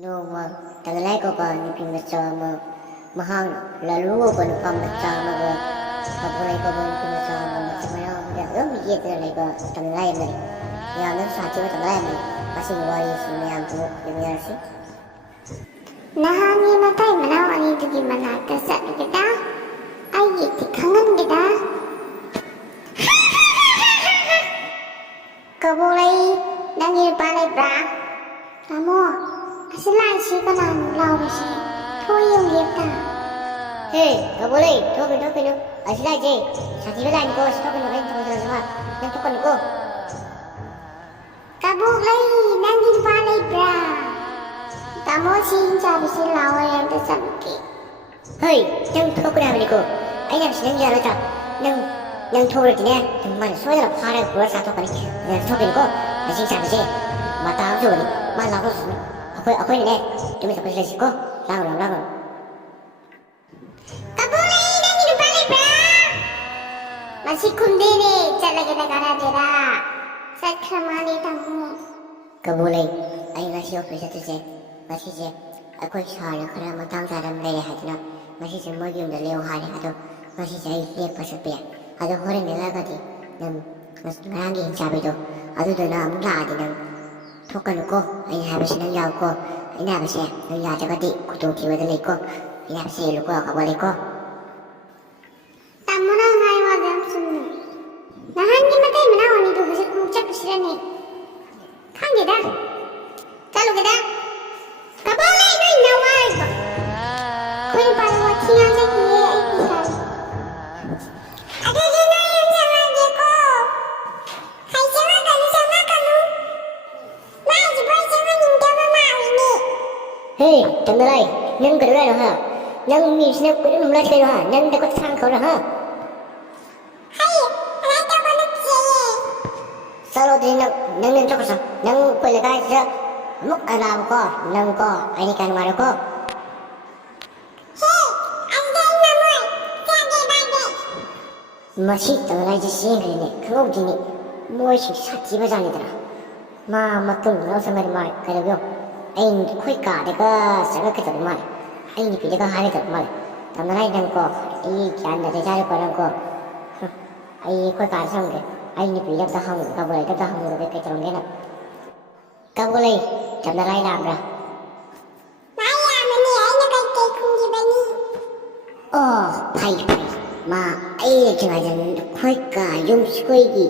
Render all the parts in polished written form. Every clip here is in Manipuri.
Noma tagalay ko pa ni pinasama mahang lalo ko pa masama ko pagulay ko ba ni pinasama masama na bigit na like tagalay na yan ang sa tiwa tagalay na kasi wali sumiyang ko yung yasi nahangimatay manaw ang ito gimanata sa kita ay itikangan kita kabulay nangil palay bra kamu Asalay siya ka na lawa siya. Kung yung liya Hey, kabulay, tokin no. Asilay jay, sa tiwalain ko, sa tokin no kayo tukon sa sama, ng tukon ko. Kabulay, nangin palay bra. Tamo siya sabi si lawa yan ta sabi ki. Hey, nang tukon namin ko, ay nang sinang yara ta, nang tukon din eh, nang man, so na parang kuha sa tukon ng tukon ko, asing sabi siya, mataang suwan, malaw ko suwan. Ako ini demi sampai selesai kok, lagu. Kabulay, nangin palay bra. Masih kundi ni, cala kita kara dira. Sa kramali tamu. Kabulay, ay masih office tu je, masih je. Aku sahaja kerana matang saram lele hati na, masih je magi unda leo hari atau masih je lihat pasal pia. Atau orang ni laga di, mas ngangi hincapi tu, atau tu na mula di nang. Tokan ko, ay habis nang yaw ko, ay habis nang yaw jaga di, kutu kiwa dalay ko, ay habis ilu ko, kabulay ko. Tamu na ngayon wadam sunni. Nahangimatay manaw ang ito kasi kucak sila ni. Kang kita? Talo kita? Kabulay na inaway ko. Kung yung parang wakingan sa kiye ay pisal. Ada yun na yung samagi ko. Hay sama kanu sama kanu. Maji boy sama ninda mama ini. Hey, tandalay, nang gadulay no ha, nang mis na kudu mula kayo ha, nang dakot sang ko na ha. Hay, alata ko na kiye. Salo din nang nang sa, nang palagay sa muk alam ko, nang ko, ay ni kan maro ko. Hey, anda na mo. Sade bade. Masih tandalay sa singri ni, kagog din ni, mo si sa tiba jani dara. Matung na sa mari mari kaya ay kuy ka deka saga kita mari. Ay ni pili ka hari tak mari. Tandalay nang ko, ay kyan na jari ko nang ko. Ay kuy ka sang ke, ay ni pili ka hang kabulay ka hang ro ke chong ge na. Kabulay, tandalay na bra. Maya mani ay nakay kung gibani. Oh, pai. Ma, ay jangan kuy ka yung kuy gi.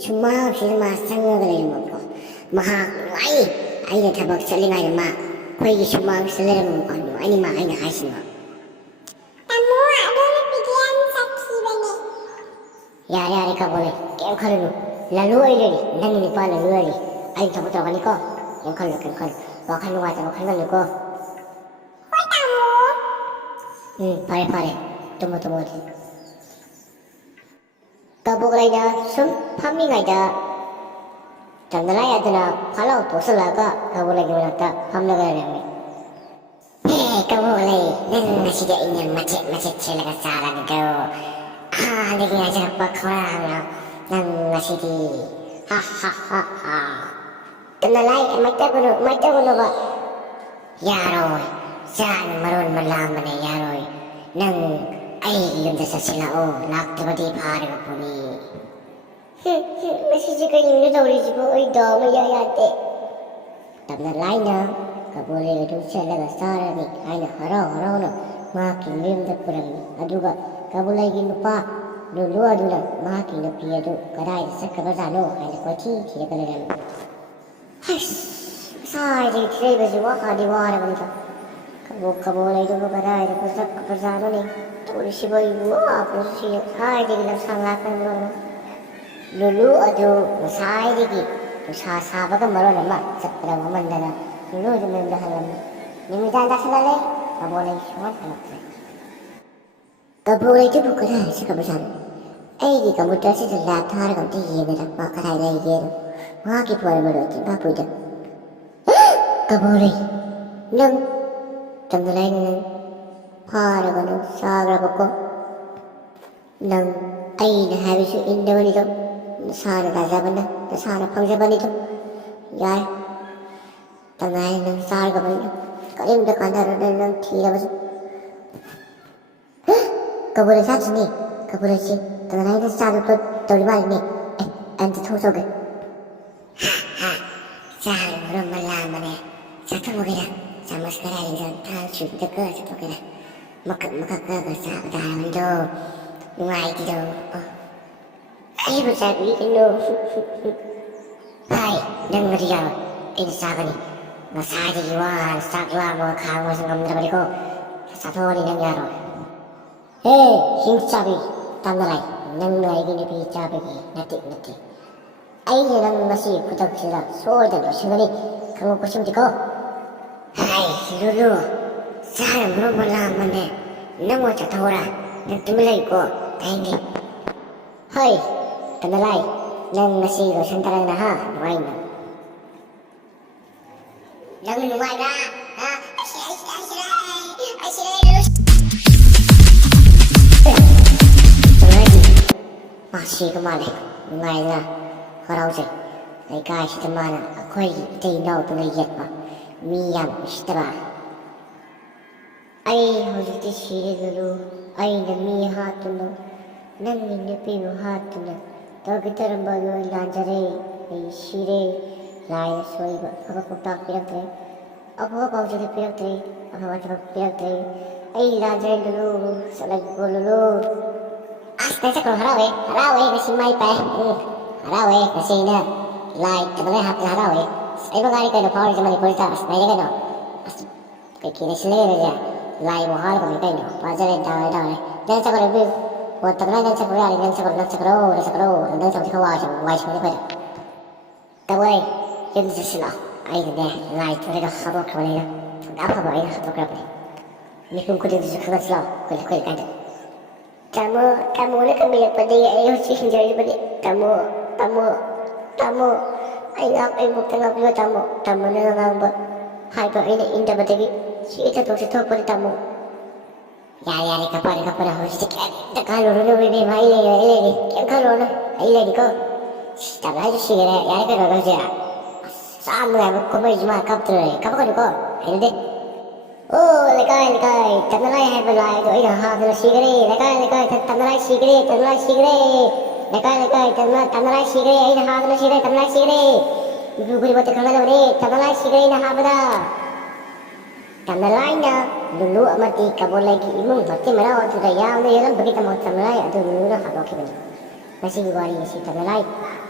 Cuma firma sang ge mo ko. Maha, ay na tabak sa lingay ma. Kuy gi cuma selera mo ko. Ay ni ma ay na hasin mo. Tamu ada na bigyan sa kibani. Yari kabulay. Kaya kalu lalu ay lagi. Nang ni pa lalu ay. Ay tabu tabu ni ko. Yang kalu. Wakan lu ata wakan lu ko. Hoy tamu. Pare. Tumo. Kabulay na sum pamingai da. Tandalay aduna palau tosalaga kabulay gimana ta hamlaga rami. Kabulay nang nasiga inyang macet sila kasara ni ko. Lagi aja pa korang nang nasidi. Ha. Tandalay may tagulo ba? Yaroy, saan maroon malaman na yaroy nang ay yung dasa sila lakta di pare ko po ni. Masih jika yung natawari ko ay dama yayate. Tandalay na, kabulay ito siya lagasara ni ay na haraw na making rim da purang aduga kabulay ginupa lulu aduna making na piyado karay sa kabazano ay na kwati kaya kalagan. Say di tray ba siya waka di wara ba nito? Kabulay ito karay na sa kabazano ni tuloy siya ba yung po siya ay di lang sangakan mo. Lulu ado masay digi sasaba ka maro nama sa parang mandana lulu din ng dahalan nimitan da salale kabulay suwan anak kabulay itu bukan sa kabasan ay di kamuta si latar kam ti yene da makaray na yero maki puwar maro ti bapuda kabulay nang tandalay nang para ka nang sagra ko nang ay nahabi siya indaw nito Nasana gazaban na, nasana pangzaban ito. Yay. tangay ng sahal ka ba niya? Kalim da kandaran ng tira ba siya? Kabulay sa siya ni, kabulay siya, tangay ng sahal ka tawlimali ni, antitusog. Ha, sahal mo rin malaman eh. Sa tumugin na, sa mas karaling sa talsyon da ka sa tumugin na. Makakagasa ka dahil do, ngay dito. Ay, masabi ka no. Ay, nang nariyaw, inasaga ni. Masaya iwan, sakla mo, kawo sa ngam na balik ko. Sa tori ng yaro. Hey, hingsabi, tanalay, nang naiginipi sabi ki, nati. Ay, nang masih kutak sila, soda do sila ni, kangukusim di ko. Ay, lulu, sana mo malaman eh, nang mo sa tora, nang tumilay ko, tahingin. Hoy, tanalay, nang masiro, santarang na ha, nuway na. Nang nuway na, ha? Ay, lulu. Tanalay, masih kumali, nuway na, karaw siya. Ay, kaya siya tamana, ako'y tinaw tumaligyan pa. Miyam, siya ba? Ay, hulit siya lulu, ay, nami hatun nang ninupi mo hatun na. Tawagitaran ba yung lanjare, ay, shire, laya, soy, pagkakutak pinagtray. Ako pa siya pinagtray, ako matapag pinagtray. Ay, lanjare lulu, salag ko lulu. Nasa ko harawe, kasi may pa harawe, kasi na, like, tabalay harawe. Ay, magani kayo na power sa manipulta, as may na kay kinisila na dyan. Lai mo hal kami kayo, pajarin, dawai. Dan sa ko review, buat tagalay dan sa ko yari, dan sa ko, dan sa kawa siya, wais mo na kayo. Tawai, yun sa sila. Ay, hindi, lai, talaga habok ka wala yun. Apa ba, ay, habok ka wala. Hindi kong kudin sa kagat sila, kulit kayo. Tamu na kami nagpadi, ayaw si Hinjari padi. Tamu. Ay, ay, bukta nga pala, tamu na nga ba. Hay ba, inda ba tagi? Sige, tatong si Topo ni tamu. Yari ka pa na, husik. Takalo na, may mailay. Kaya kalo na, ailay ko. Tabla siya, sige na, yari ka na siya. Saan mo na, kumay jima, kaptuloy. Kapakano ko, ay hindi. Oh, lekay, tanalay hai balai do ina ha do sigre, lekay, tanalay sigre. Lekay, tanalay sigre, ina ha do sigre, tanalay sigre. Guguri bote kanga do ni, tanalay sigre ina ha bada. Tanalay na lulu amati kabulay ki imong mati mara o tuda yaw na yalan bagita mo tanalay adu lulu na ha do ki bani. Nasi gugari si tanalay,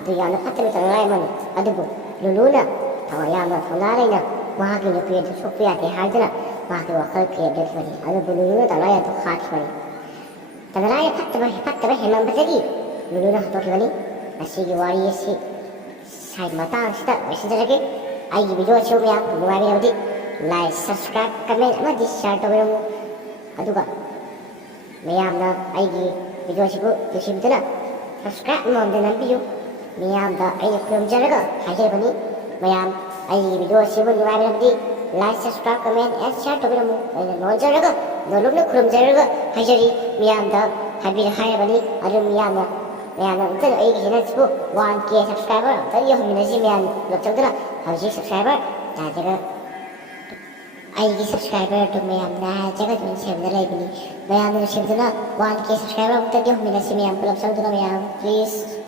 do yaw na patami tanalay man, adu bu lulu na, tawa yaw na tanalay na, mahagi na piya do sopya te ha dana. Maki wakal kaya dek bani, ada bulu tanalay atau khaki bani. Tanalay pat hemam batagi, bulu na hato ki bani. Nasi giwari yesi, say mata sita, wesi lagi. Ay video show ya, buat video di, like, subscribe, comment, ama di share to biro. Aduga, mayam na ay video show tu si betul na. Subscribe mo dengan video, mayam da ay kulam jalaga, hajar bani. Mayam ay video show buat video di. Like, subscribe, comment, and share to biro mo. Non jalaga, nolog na kulam jalaga, hajari mayam da habi haya bani. Adu mayam na untan ay hinan sipo 1K subscriber. Tadi yung minasi mayam lokcang tu na, haji subscriber. Jaga ay subscriber tu mayam na jaga tu share na live ni. Mayam na share tu na 1K subscriber. Tadi yung minasi mayam lokcang tu na mayam. Please.